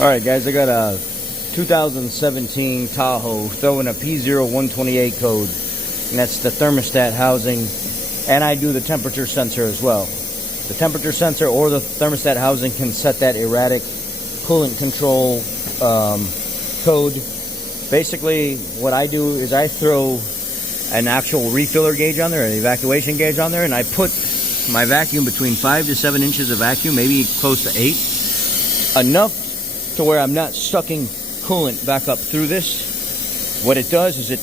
Alright guys, I got a 2017 Tahoe throwing a P0128 code, and that's the thermostat housing, and I do the temperature sensor as well. The temperature sensor or the thermostat housing can set that erratic coolant control code. Basically what I do is I throw an actual refiller gauge on there, an evacuation gauge on there, and I put my vacuum between 5 to 7 inches of vacuum, maybe close to 8, enough to where I'm not sucking coolant back up through this. What it does is it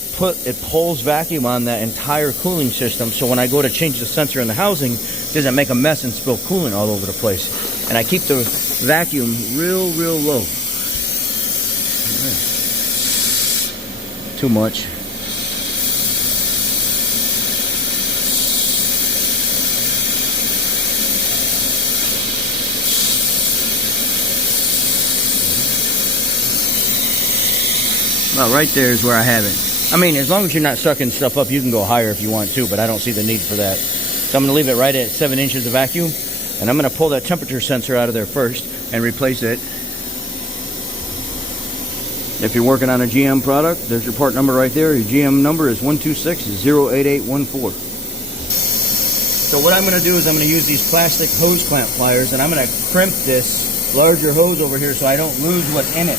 pulls vacuum on that entire cooling system, so when I go to change the sensor in the housing, it doesn't make a mess and spill coolant all over the place. And I keep the vacuum real low. Too much. Well, right there is where I have it. I mean, as long as you're not sucking stuff up, you can go higher if you want to, but I don't see the need for that. So I'm going to leave it right at 7 inches of vacuum, and I'm going to pull that temperature sensor out of there first and replace it. If you're working on a GM product, there's your part number right there. Your GM number is 126-08814. So what I'm going to do is I'm going to use these plastic hose clamp pliers, and I'm going to crimp this larger hose over here so I don't lose what's in it.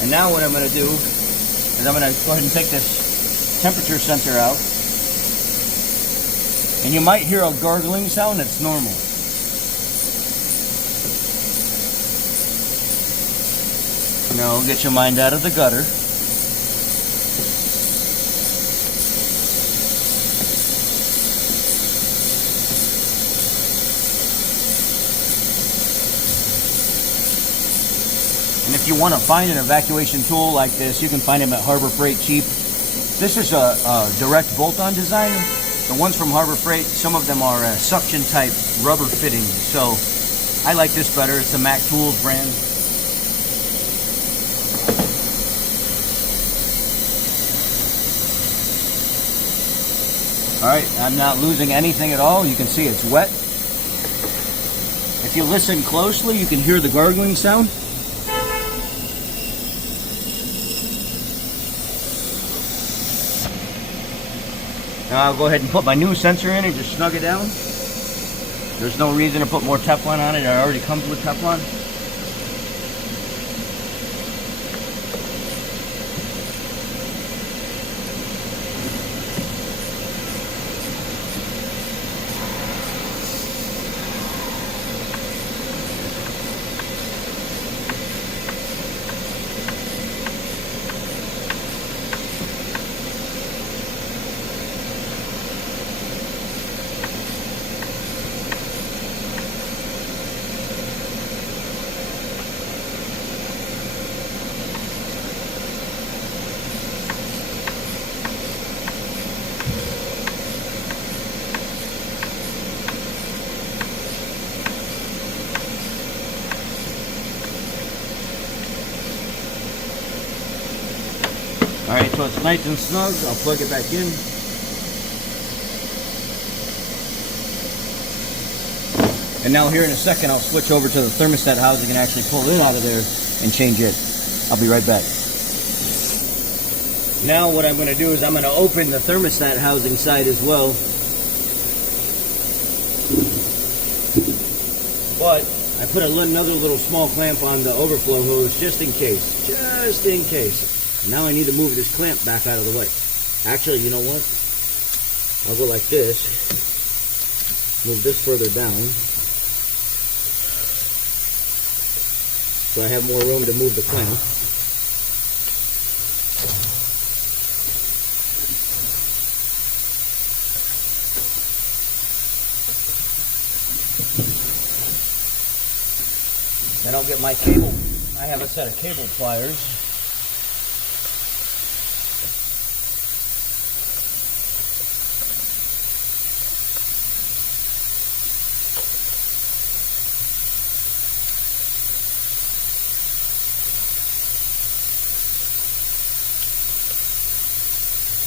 And now what I'm going to do is I'm going to go ahead and take this temperature sensor out. And you might hear a gargling sound. It's normal. Now get your mind out of the gutter. And if you want to find an evacuation tool like this, you can find them at Harbor Freight cheap. This is a direct bolt-on design. The ones from Harbor Freight, some of them are suction type rubber fitting. So I like this better. It's a Mac Tools brand. Alright, I'm not losing anything at all. You can see it's wet. If you listen closely, you can hear the gargling sound. Now I'll go ahead and put my new sensor in and just snug it down. There's no reason to put more Teflon on it. It already comes with Teflon. Alright, so it's nice and snug. I'll plug it back in. And now here in a second I'll switch over to the thermostat housing and actually pull it out of there and change it. I'll be right back. Now what I'm going to do is I'm going to open the thermostat housing side as well. But I put another little small clamp on the overflow hose just in case. Just in case. Now I need to move this clamp back out of the way. Actually, you know what? I'll go like this. Move this further down. So I have more room to move the clamp. Then I'll get my cable. I have a set of cable pliers.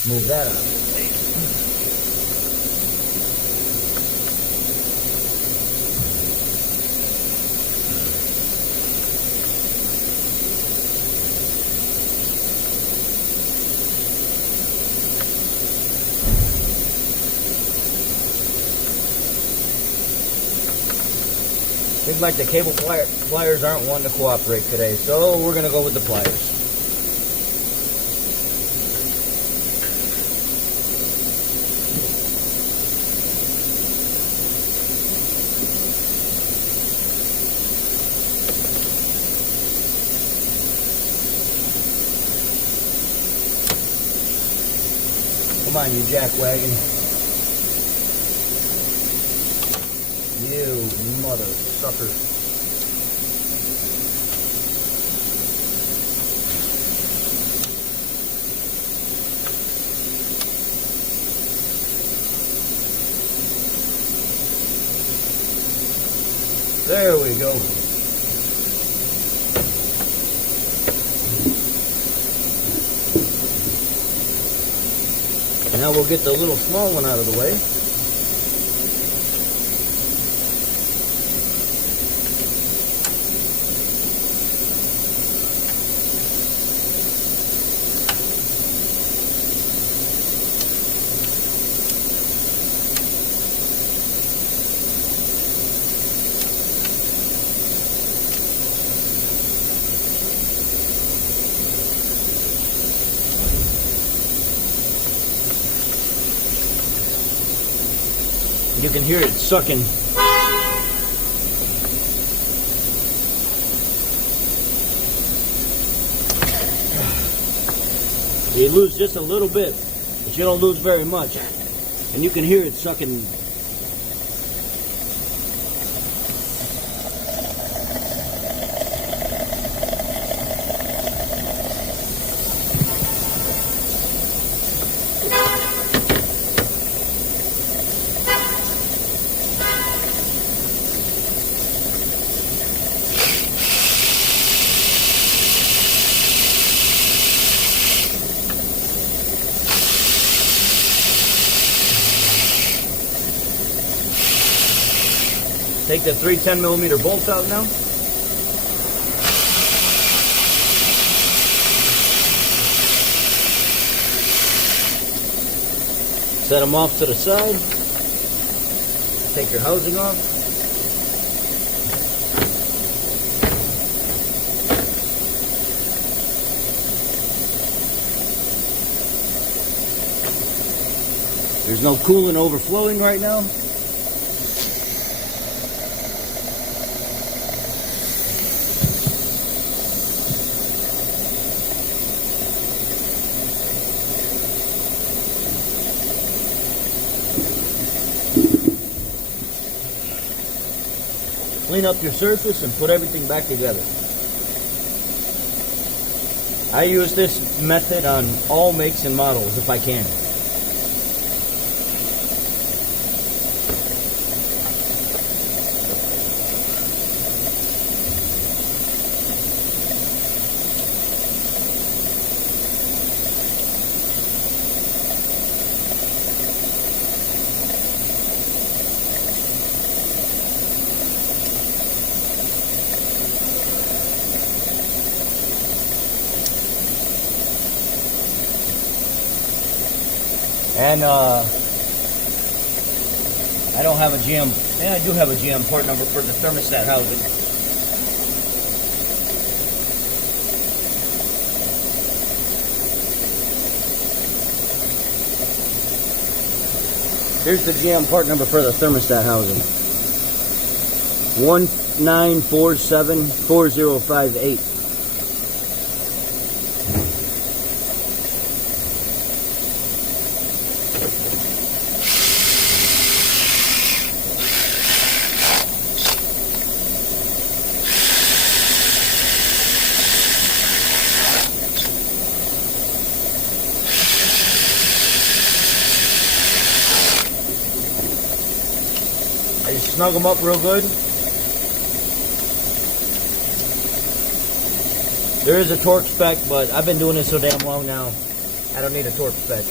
Move that out of the way. Seems like the cable pliers aren't wanting to cooperate today, so we're going to go with the pliers. Come on, you jackwagon. You mother sucker. There we go. Now we'll get the little small one out of the way. You can hear it sucking. You lose just a little bit, but you don't lose very much. And you can hear it sucking. Take the 3 10mm bolts out now. Set them off to the side. Take your housing off. There's no coolant overflowing right now. Clean up your surface and put everything back together. I use this method on all makes and models if I can. And I don't have a GM, and I do have a GM part number for the thermostat housing. Here's the GM part number for the thermostat housing. 19474058. I just snug them up real good. There is a torque spec, but I've been doing this so damn long now, I don't need a torque spec.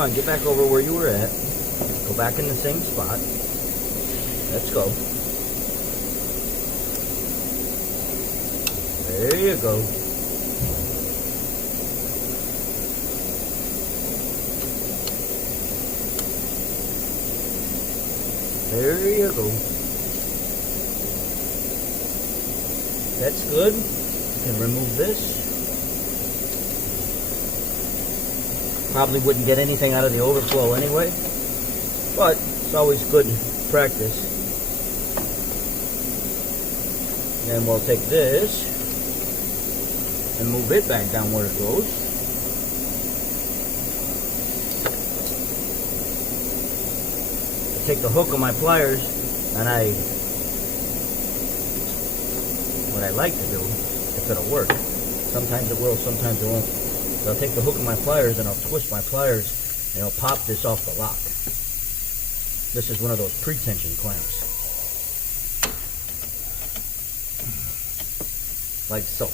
Come on, get back over where you were at. Go back in the same spot. Let's go. There you go. There you go. That's good. You can remove this. Probably wouldn't get anything out of the overflow anyway, but it's always good practice. Then we'll take this and move it back down where it goes. I take the hook of my pliers and what I like to do, if it'll work, sometimes it will, sometimes it won't. So I'll take the hook of my pliers and I'll twist my pliers and I'll pop this off the lock. This is one of those pre-tension clamps. Like so.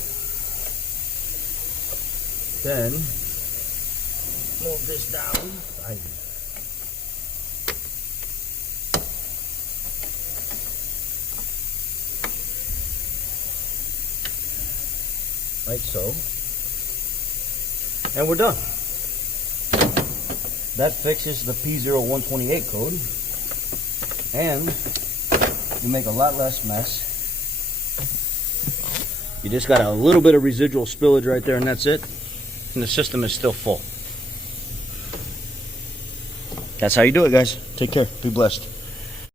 Then, move this down. Like so. And we're done. That fixes the P0128 code. And you make a lot less mess. You just got a little bit of residual spillage right there and that's it. And the system is still full. That's how you do it, guys. Take care. Be blessed.